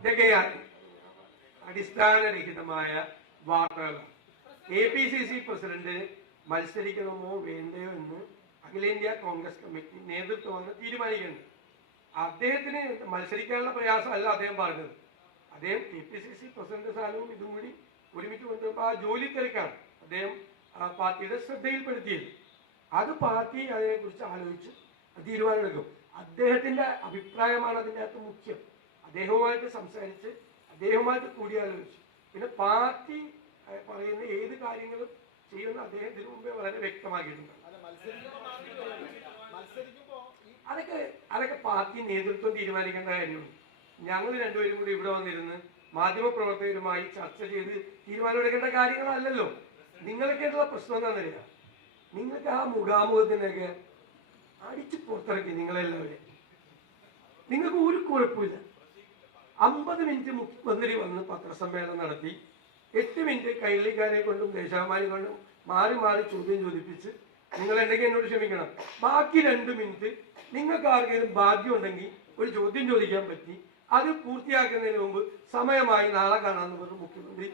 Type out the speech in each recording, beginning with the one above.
ഇതൊക്കെയാണ് അടിസ്ഥാനരഹിതമായ വാർത്തകളാണ്. APCC president മത്സരിക്കണമോ വേണ്ടയോ എന്ന് അഖിലേന്ത്യാ കോൺഗ്രസ് കമ്മിറ്റി നേതൃത്വം വന്ന് തീരുമാനിക്കുന്നുണ്ട്. അദ്ദേഹത്തിന് മത്സരിക്കാനുള്ള പ്രയാസമല്ല അദ്ദേഹം പറഞ്ഞത്. അദ്ദേഹം APCC പ്രസിഡന്റ് സ്ഥാനവും ഇതും കൂടി ഒരുമിച്ച് കൊണ്ടുവരുമ്പോൾ ആ ജോലി തിരക്കാണ് അദ്ദേഹം പാർട്ടിയുടെ ശ്രദ്ധയിൽപ്പെടുത്തിയത്. അത് പാർട്ടി അതിനെക്കുറിച്ച് ആലോചിച്ച് തീരുമാനമെടുക്കും. അദ്ദേഹത്തിന്റെ അഭിപ്രായമാണ് അതിൻ്റെ അകത്ത് മുഖ്യം. അദ്ദേഹവുമായിട്ട് സംസാരിച്ച് അദ്ദേഹവുമായിട്ട് കൂടിയാലോചിച്ചു. പിന്നെ പാർട്ടി പറയുന്ന ഏത് കാര്യങ്ങളും ചെയ്യുമെന്ന് അദ്ദേഹം ഇതിനു മുമ്പേ വളരെ വ്യക്തമാക്കിയിട്ടുണ്ട്. അതൊക്കെ പാർട്ടി നേതൃത്വം തീരുമാനിക്കേണ്ട കാര്യമാണ്. ഞങ്ങൾ രണ്ടുപേരും കൂടി ഇവിടെ വന്നിരുന്ന് മാധ്യമപ്രവർത്തകരുമായി ചർച്ച ചെയ്ത് തീരുമാനമെടുക്കേണ്ട കാര്യങ്ങളല്ലല്ലോ. നിങ്ങളൊക്കെയായിട്ടുള്ള പ്രശ്നം എന്താണെന്നറിയാം, നിങ്ങൾക്ക് ആ മുഖാമുഖത്തിനൊക്കെ അടിച്ചു പുറത്തിറക്കി നിങ്ങളെല്ലാവരും. നിങ്ങൾക്ക് ഒരു കുഴപ്പമില്ല. 50 മിനിറ്റ് മുഖ്യമന്ത്രി വന്ന് പത്രസമ്മേളനം നടത്തി, 8 മിനിറ്റ് കൈലിക്കാരെ കൊണ്ടും ദേശാഭിമാനി കൊണ്ടും മാറി മാറി ചോദ്യം ചോദിപ്പിച്ച് നിങ്ങൾ ഉണ്ടെങ്കിൽ എന്നോട് ക്ഷമിക്കണം. ബാക്കി 2 മിനിറ്റ് നിങ്ങൾക്ക് ആർക്കെങ്കിലും ഭാഗ്യം ഉണ്ടെങ്കിൽ ഒരു ചോദ്യം ചോദിക്കാൻ പറ്റി. അത് പൂർത്തിയാക്കുന്നതിന് മുമ്പ് സമയമായി നാളെ കാണാമെന്ന് പറഞ്ഞ മുഖ്യമന്ത്രി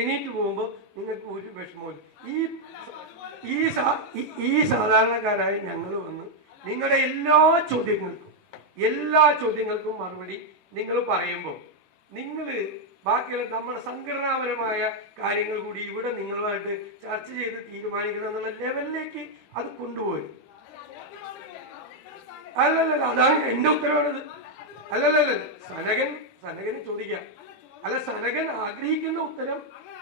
എണീറ്റ് പോകുമ്പോൾ നിങ്ങൾക്ക് ഒരു വിഷമമില്ല. ഈ സാധാരണക്കാരായ ഞങ്ങൾ വന്ന് നിങ്ങളുടെ എല്ലാ ചോദ്യങ്ങൾക്കും മറുപടി നിങ്ങൾ പറയുമ്പോൾ നിങ്ങൾ ബാക്കിയുള്ള നമ്മുടെ സംഘടനാപരമായ കാര്യങ്ങൾ കൂടി ഇവിടെ നിങ്ങളുമായിട്ട് ചർച്ച ചെയ്ത് തീരുമാനിക്കണം എന്നുള്ള ലെവലിലേക്ക് അത് കൊണ്ടുപോയി. അല്ലല്ല, അതാണ് എന്റെ ഉത്തരവാണത്. അല്ലല്ല, സനകന് ചോദിക്കാം. അല്ല, സനകൻ ആഗ്രഹിക്കുന്ന ഉത്തരം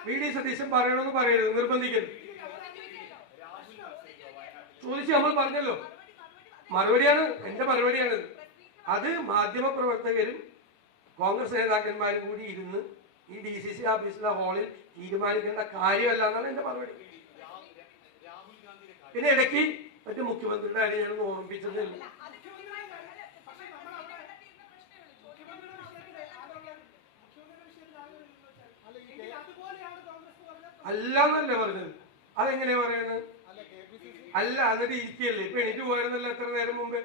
VD സതീശൻ പറയണമെന്ന് പറയരുത്, നിർബന്ധിക്കരുത്. ചോദിച്ച് നമ്മൾ പറഞ്ഞല്ലോ, മറുപടിയാണ്, എന്റെ മറുപടിയാണിത്. അത് മാധ്യമപ്രവർത്തകരും കോൺഗ്രസ് നേതാക്കന്മാരും കൂടി ഇരുന്ന് ഈ DCC ഓഫീസിലെ ഹാളിൽ തീരുമാനിക്കേണ്ട കാര്യമല്ല എന്നാണ് എന്റെ മറുപടി. പിന്നെ ഇടയ്ക്ക് മറ്റു മുഖ്യമന്ത്രിയുടെ കാര്യം ഞാനൊന്ന് ഓർമ്മിപ്പിച്ചതേ ഉള്ളൂ. അല്ലാന്നല്ലേ പറഞ്ഞത്. അതെങ്ങനെയാ പറയുന്നത്? അല്ല, എന്നിട്ട് ഇരിക്കുകയല്ലേ. ഇപ്പൊ എണീറ്റ് പോയിരുന്നല്ലോ എത്ര നേരം മുമ്പ്.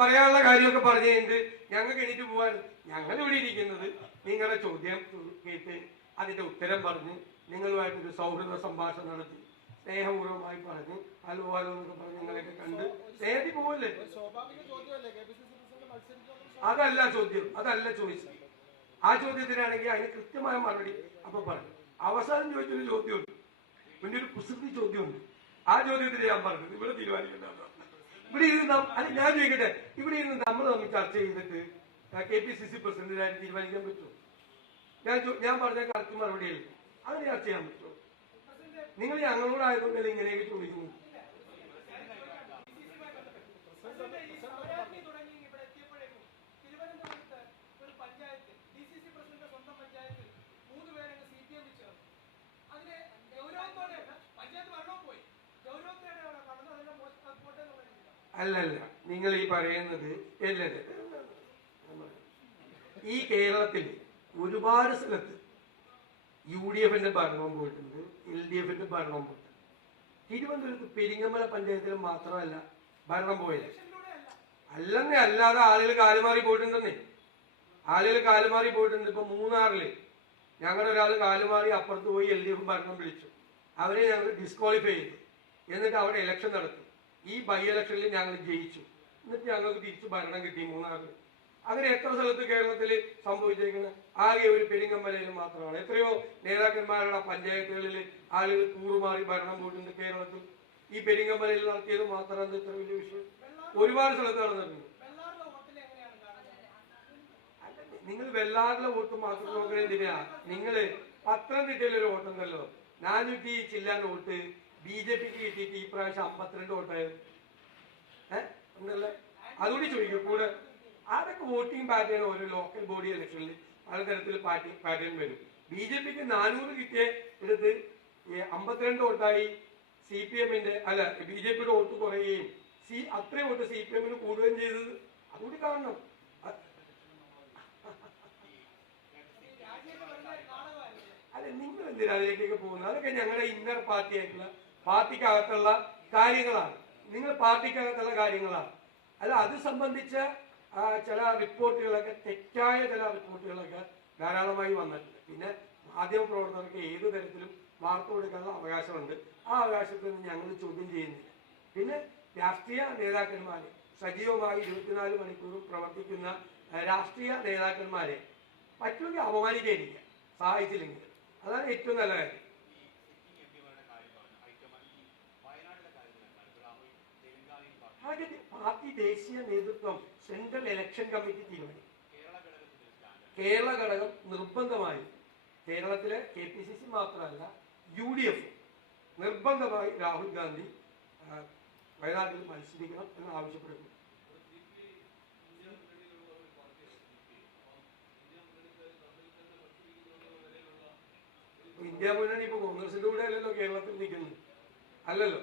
പറയാനുള്ള കാര്യമൊക്കെ പറഞ്ഞു കഴിഞ്ഞിട്ട് ഞങ്ങൾക്ക് എണീറ്റ് പോകാൻ. ഞങ്ങൾ ഇവിടെ ഇരിക്കുന്നത് നിങ്ങളുടെ ചോദ്യം കേട്ട് അതിന്റെ ഉത്തരം പറഞ്ഞ് നിങ്ങളുമായിട്ടൊരു സൗഹൃദ സംഭാഷണം നടത്തി സ്നേഹപൂർവ്വമായി പറഞ്ഞ് ഹലോ എന്നൊക്കെ പറഞ്ഞ് നിങ്ങളെയൊക്കെ കണ്ട് സ്നേഹത്തിൽ പോവല്ലേ. അതല്ല ചോദ്യം, അതല്ല ചോദിച്ചത്. ആ ചോദ്യത്തിനാണെങ്കിൽ അതിന് കൃത്യമായ മറുപടി അപ്പൊ പറഞ്ഞു. അവസാനം ചോദിച്ചൊരു ചോദ്യമുണ്ട്, പിന്നെ ഒരു കുസൃതി ചോദ്യമുണ്ട്. ആ ചോദ്യത്തിന് ഞാൻ പറഞ്ഞത് ഇവിടെ തീരുമാനിക്കേണ്ട. ഇവിടെ ഇരുന്ന് അല്ല, ഞാൻ ചോദിക്കട്ടെ, ഇവിടെ ഇരുന്ന് നമ്മൾ തമ്മിൽ ചർച്ച ചെയ്തിട്ട് KPCC പ്രസിഡന്റിനായിട്ട് തീരുമാനിക്കാൻ പറ്റുമോ? ഞാൻ പറഞ്ഞ കറക്റ്റ് മറുപടിയല്ലേ, അങ്ങനെ ചർച്ച ചെയ്യാൻ പറ്റുമോ? നിങ്ങൾ ഞങ്ങളോട് ആയതുകൊണ്ടല്ലേ ഇങ്ങനെയൊക്കെ ചോദിക്കുന്നു. അല്ലല്ല, നിങ്ങൾ ഈ പറയുന്നത് ഈ കേരളത്തിൽ ഒരുപാട് സ്ഥലത്ത് UDFന്റെ ഭരണം പോയിട്ടുണ്ട്, LDFന്റെ ഭരണം പോയിട്ടുണ്ട്. തിരുവനന്തപുരത്ത് പെരിങ്ങമല പഞ്ചായത്തിൽ മാത്രമല്ല ഭരണം പോയത്. അല്ലാതെ ആളുകൾ കാലുമാറി പോയിട്ടുണ്ടെന്നേ. ആളുകൾ കാലുമാറി പോയിട്ടുണ്ട്. ഇപ്പൊ മൂന്നാറില് ഞങ്ങളുടെ ഒരാൾ കാലുമാറി അപ്പുറത്ത് പോയി LDF ഭരണം വിളിച്ചു. അവരെ ഞങ്ങൾ ഡിസ്ക്വാളിഫൈ ചെയ്തു. എന്നിട്ട് അവിടെ ഇലക്ഷൻ നടത്തി. ഈ ബൈ ഇലക്ഷനിൽ ഞങ്ങൾ ജയിച്ചു. എന്നിട്ട് ഞങ്ങൾക്ക് തിരിച്ചു ഭരണം കിട്ടി മൂന്നാറിൽ. അങ്ങനെ എത്ര സ്ഥലത്ത് കേരളത്തിൽ സംഭവിച്ചേക്കുന്നത്? ആകെ ഒരു പെരിങ്ങമലയിൽ മാത്രമാണ്. എത്രയോ നേതാക്കന്മാരുടെ പഞ്ചായത്തുകളിൽ ആളുകൾ കൂറുമാറി ഭരണം പോയിട്ടുണ്ട് കേരളത്തിൽ. ഈ പെരിങ്ങമലയിൽ നടത്തിയത് മാത്രമാണ് ഇത്ര വലിയ വിഷയം. ഒരുപാട് സ്ഥലത്ത് നടന്നിട്ടുണ്ട്. നിങ്ങൾ വെള്ളാറിലെ വോട്ട് മാത്രം നോക്കണേന്തിനാ? നിങ്ങള് പത്തനംതിട്ടയിലൊരു വോട്ടുണ്ടല്ലോ, 400 ചില്ലാൻ വോട്ട് BJPക്ക് കിട്ടിയിട്ട് ഈ പ്രാവശ്യം 52 വോട്ടായത് ഉണ്ടല്ലേ? അതുകൂടി ചോദിക്കും കൂടെ. അതൊക്കെ വോട്ടിംഗ് പാറ്റേൺ ഓരോ ലോക്കൽ ബോഡി ഇലക്ഷനിൽ പലതരത്തിൽ പാറ്റേൺ വരും. BJPക്ക് 400 കിട്ടിയ എടുത്ത് 52 വോട്ടായി CPMന്റെ BJPയുടെ വോട്ട് കുറയുകയും അത്രയും വോട്ട് CPMന് കൂടുകയും ചെയ്തത് അതുകൂടി കാണണം. അല്ല, നിങ്ങൾ എന്തിനാ അതിലേക്കൊക്കെ പോകുന്നത്? അതൊക്കെ ഞങ്ങളുടെ ഇന്നർ പാർട്ടി ആയിട്ടുള്ള പാർട്ടിക്കകത്തുള്ള കാര്യങ്ങളാണ്. നിങ്ങൾ പാർട്ടിക്കകത്തുള്ള കാര്യങ്ങളാണ്. അല്ല, അത് സംബന്ധിച്ച ചില റിപ്പോർട്ടുകളൊക്കെ തെറ്റായ ചില റിപ്പോർട്ടുകളൊക്കെ ധാരാളമായി വന്നിട്ടുണ്ട്. പിന്നെ മാധ്യമ പ്രവർത്തകർക്ക് ഏത് തരത്തിലും വാർത്ത കൊടുക്കാനുള്ള അവകാശമുണ്ട്. ആ അവകാശത്തിൽ നിന്ന് ഞങ്ങൾ ചോദ്യം ചെയ്യുന്നില്ല. പിന്നെ രാഷ്ട്രീയ നേതാക്കന്മാരെ സജീവമായി 24 മണിക്കൂറും പ്രവർത്തിക്കുന്ന രാഷ്ട്രീയ നേതാക്കന്മാരെ പറ്റുമെങ്കിൽ അപമാനിക്കാതിരിക്കുക, സഹായിച്ചില്ലെങ്കിൽ. അതാണ് ഏറ്റവും നല്ല കാര്യം. പാർട്ടി ദേശീയ നേതൃത്വം സെൻട്രൽ ഇലക്ഷൻ കമ്മിറ്റി തീരുമാനിക്കും. കേരള ഘടകം നിർബന്ധമായി കേരളത്തിലെ KPCC മാത്രമല്ല UDF നിർബന്ധമായി രാഹുൽ ഗാന്ധി വയനാട്ടിൽ മത്സരിക്കണം എന്ന് ആവശ്യപ്പെടുന്നു. ഇന്ത്യ മുന്നണി ഇപ്പൊ കോൺഗ്രസിന്റെ കൂടെ അല്ലല്ലോ കേരളത്തിൽ നിൽക്കുന്നത്, അല്ലല്ലോ.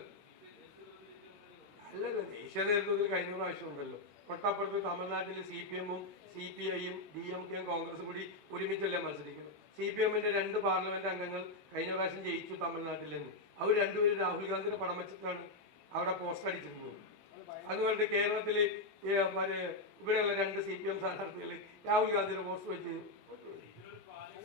ദേശീയ നേതൃത്വത്തിൽ കഴിഞ്ഞ പ്രാവശ്യം ഉണ്ടല്ലോ. തൊട്ടപ്പുറത്ത് തമിഴ്നാട്ടിൽ CPM-ഉം CPI-യും DMK-യും കോൺഗ്രസും കൂടി ഒരുമിച്ചല്ലേ മത്സരിക്കുന്നത്. CPM-ന്റെ 2 പാർലമെന്റ് അംഗങ്ങൾ കഴിഞ്ഞ പ്രാവശ്യം ജയിച്ചു തമിഴ്നാട്ടിൽ നിന്ന്. അവർ രണ്ടുപേരും രാഹുൽ ഗാന്ധിയുടെ പടം വെച്ചിട്ടാണ് അവിടെ പോസ്റ്റർ അടിച്ചിരുന്നത്. അതുകൊണ്ട് കേരളത്തിൽ ഇവിടെയുള്ള 2 CPM സ്ഥാനാർത്ഥികൾ രാഹുൽ ഗാന്ധിയുടെ പോസ്റ്റർ വെച്ച്